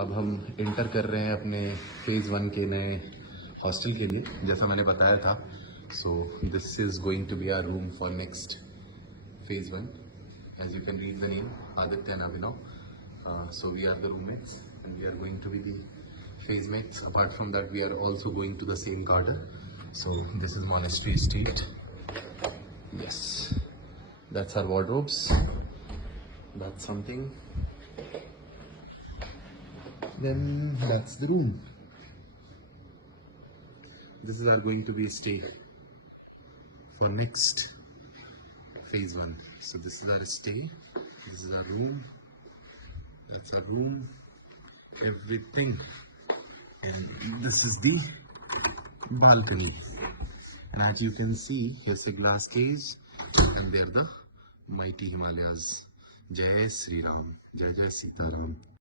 अब हम इंटर कर रहे हैं अपने फेज़ 1 के नए हॉस्टल के लिए, जैसा मैंने बताया था. So this is going to be our room for next phase 1. As you can read the name, Aditya and Abhinav. So we are the roommates and we are going to be the phase mates. Apart from that, we are also going to the same garden. So this is Monastery Street. Yes, that's our wardrobes. That's something. Then that's the room. This is our going to be a stay for next phase 1. So this is our stay. This is our room. That's our room. Everything. And this is the balcony. And as you can see, here's a glass cage, and there the mighty Himalayas. Jai Sri Ram. Jai Jai Sita Ram.